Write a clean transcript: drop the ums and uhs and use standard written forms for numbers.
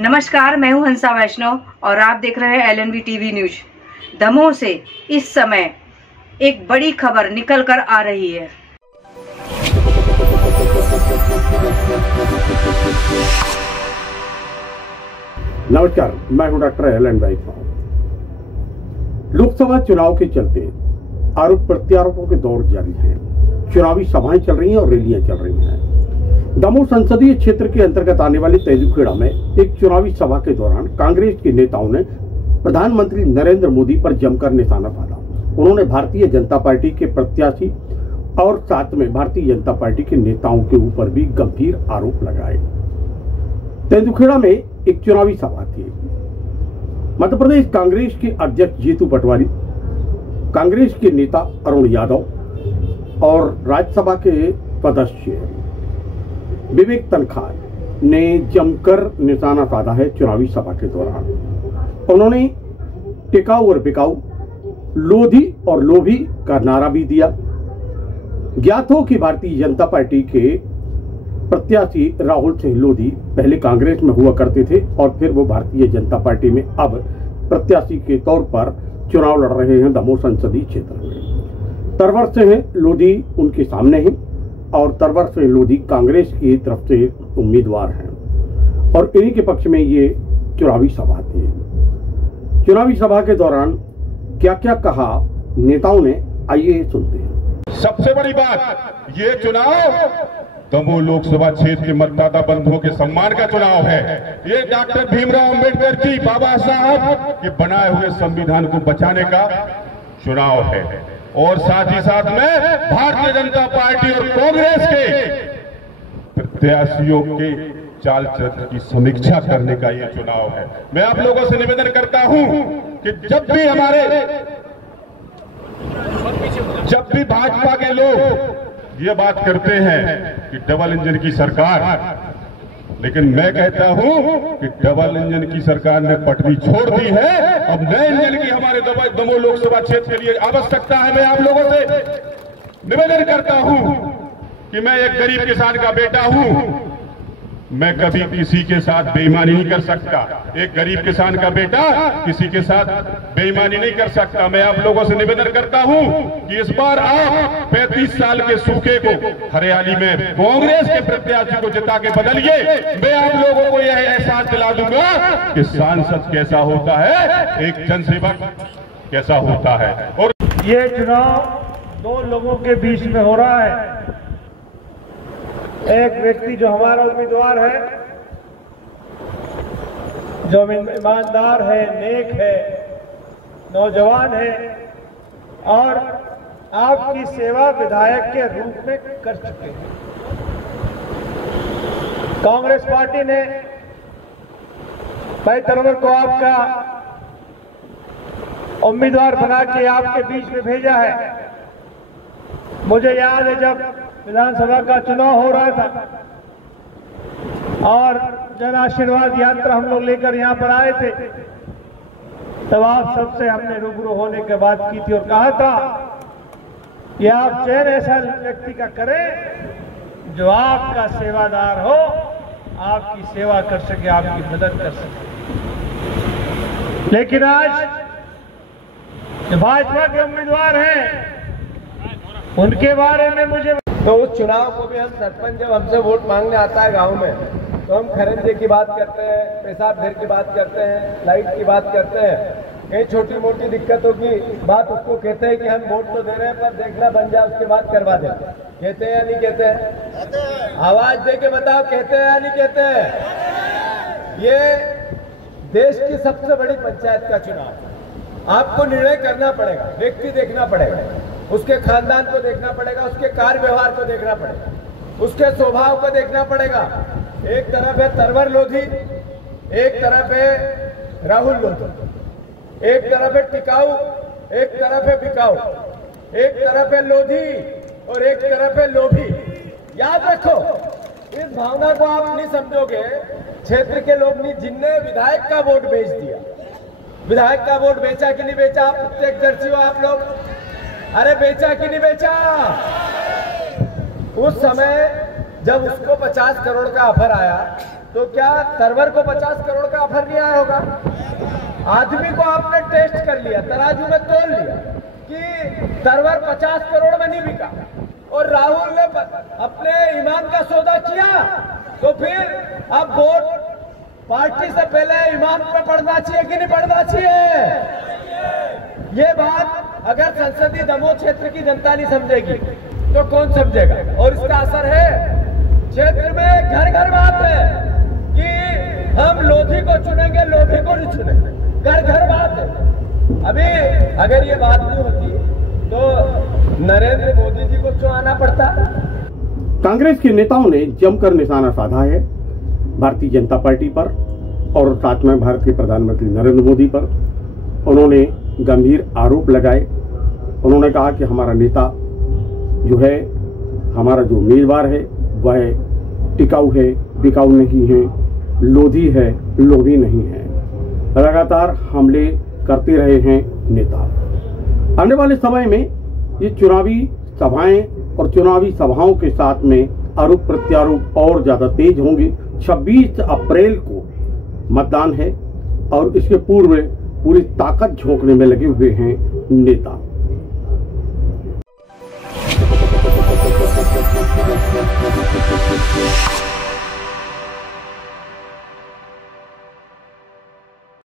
नमस्कार, मैं हूं हंसा वैष्णव और आप देख रहे हैं LNV टीवी न्यूज। दमोह से इस समय एक बड़ी खबर निकल कर आ रही है। नमस्कार, मैं हूं डॉक्टर LN वैष्णव। लोकसभा चुनाव के चलते आरोप प्रत्यारोपों के दौर जारी है। चुनावी सभाएं चल रही हैं और रैलियां चल रही हैं। दमोह संसदीय क्षेत्र के अंतर्गत आने वाले तेंदुखेड़ा में एक चुनावी सभा के दौरान कांग्रेस के नेताओं ने प्रधानमंत्री नरेंद्र मोदी पर जमकर निशाना साधा। उन्होंने भारतीय जनता पार्टी के प्रत्याशी और साथ में भारतीय जनता पार्टी के नेताओं के ऊपर भी गंभीर आरोप लगाए। तेंदुखेड़ा में एक चुनावी सभा थी। मध्य प्रदेश कांग्रेस के अध्यक्ष जीतू पटवारी, कांग्रेस के नेता अरुण यादव और राज्यसभा के सदस्य विवेक तनखा ने जमकर निशाना साधा है। चुनावी सभा के दौरान उन्होंने टिकाऊ और बिकाऊ, लोधी और लोभी का नारा भी दिया। ज्ञात हो कि भारतीय जनता पार्टी के प्रत्याशी राहुल सिंह लोधी पहले कांग्रेस में हुआ करते थे और फिर वो भारतीय जनता पार्टी में अब प्रत्याशी के तौर पर चुनाव लड़ रहे हैं। दमोह संसदीय क्षेत्र में तरवर सिंह लोधी उनके सामने हैं और तरवर सिंह लोधी कांग्रेस की तरफ से उम्मीदवार हैं और इन्हीं के पक्ष में ये चुनावी सभा थी। चुनावी सभा के दौरान क्या क्या कहा नेताओं ने, आइए सुनते हैं। सबसे बड़ी बात, ये चुनाव दमोह लोकसभा क्षेत्र के मतदाता बंधुओं के सम्मान का चुनाव है। ये डॉक्टर भीमराव अंबेडकर जी, बाबा साहब के बनाए हुए संविधान को बचाने का चुनाव है और साथ ही साथ में भारतीय जनता पार्टी और कांग्रेस के प्रत्याशियों के चाल चरित्र की समीक्षा करने का ये चुनाव है। मैं आप लोगों से निवेदन करता हूं कि जब भी भाजपा के लोग ये बात करते हैं कि डबल इंजन की सरकार, लेकिन मैं कहता हूं कि डबल इंजन की सरकार ने पटरी छोड़ दी है। अब नए इंजन की हमारे दमोह लोकसभा क्षेत्र के लिए आवश्यकता है। मैं आप लोगों से निवेदन करता हूं कि मैं एक गरीब किसान का बेटा हूं। मैं कभी किसी के साथ बेईमानी नहीं कर सकता। एक गरीब किसान का बेटा किसी के साथ बेईमानी नहीं कर सकता। मैं आप लोगों से निवेदन करता हूं कि इस बार आप 35 साल के सूखे को हरियाली में कांग्रेस के प्रत्याशी को जिता के बदलिए। मैं आप लोगों को यह एहसास दिला दूंगा कि सांसद कैसा होता है, एक जनसेवक कैसा होता है। और ये चुनाव दो लोगों के बीच में हो रहा है। एक व्यक्ति जो हमारा उम्मीदवार है, जो ईमानदार है, नेक है, नौजवान है और आपकी सेवा विधायक के रूप में कर चुके हैं। कांग्रेस पार्टी ने भाई तरवर को आपका उम्मीदवार बना के आपके बीच में भेजा है। मुझे याद है जब विधानसभा का चुनाव हो रहा था और जन आशीर्वाद यात्रा हम लोग लेकर यहां पर आए थे, तब आप सबसे हमने रूबरू होने के बाद की थी और कहा था कि आप चयन ऐसा व्यक्ति का करें जो आपका सेवादार हो, आपकी सेवा कर सके, आपकी मदद कर सके। लेकिन आज जो भाजपा के उम्मीदवार हैं उनके बारे में मुझे तो उस चुनाव को भी हम सरपंच जब हमसे वोट मांगने आता है गांव में, तो हम खरंजे की बात करते हैं, पेशाब घेर की बात करते हैं, लाइट की बात करते हैं, कई छोटी मोटी दिक्कतों की बात उसको कहते हैं कि हम वोट तो दे रहे हैं पर देखना बन जाए उसके बाद करवा दें। कहते हैं या नहीं कहते हैं? आवाज दे के बताओ, कहते हैं या नहीं कहते हैं? ये देश की सबसे बड़ी पंचायत का चुनाव। आपको निर्णय करना पड़ेगा, व्यक्ति देखना पड़ेगा, उसके खानदान को देखना पड़ेगा, उसके कार्य व्यवहार को देखना पड़ेगा, उसके स्वभाव को देखना पड़ेगा। एक तरफ है तरवर लोधी, एक तरफ है राहुल लोधी, एक तरफ है टिकाऊ, एक तरफ है बिकाऊ, एक तरफ है लोधी और एक तरफ है लोभी। याद रखो, इस भावना को आप नहीं समझोगे, क्षेत्र के लोग नहीं, जिनने विधायक का वोट बेच दिया। विधायक का वोट बेचा कि नहीं बेचा? प्रत्यक्षदर्शी हो आप लोग। अरे बेचा कि नहीं बेचा? उस समय जब उसको 50 करोड़ का ऑफर आया तो क्या सर्वर को 50 करोड़ का ऑफर नहीं आया होगा? आदमी को आपने टेस्ट कर लिया, तराजू में तोल लिया कि सर्वर 50 करोड़ में नहीं बिका, और राहुल ने अपने ईमान का सौदा किया, तो फिर अब वोट पार्टी से पहले ईमान पे पड़ना चाहिए कि नहीं पड़ना चाहिए? ये बात अगर संसदीय दमोह क्षेत्र की जनता नहीं समझेगी तो कौन समझेगा? और इसका असर है क्षेत्र में, घर घर बात है कि हम लोधी को चुनेंगे, लोधी को नहीं चुनेंगे, घर घर बात है। अभी अगर ये बात नहीं होती तो नरेंद्र मोदी जी को क्यों आना पड़ता? कांग्रेस के नेताओं ने जमकर निशाना साधा है भारतीय जनता पार्टी पर और साथ में भारत के प्रधानमंत्री नरेंद्र मोदी पर। उन्होंने गंभीर आरोप लगाए। उन्होंने कहा कि हमारा नेता जो है, हमारा जो उम्मीदवार है वह टिकाऊ है, बिकाऊ नहीं है, लोधी है, लोभी नहीं है। लगातार हमले करते रहे हैं नेता। आने वाले समय में ये चुनावी सभाएं और चुनावी सभाओं के साथ में आरोप प्रत्यारोप और ज्यादा तेज होंगे। 26 अप्रैल को मतदान है और इसके पूर्व पूरी ताकत झोंकने में लगे हुए हैं नेता।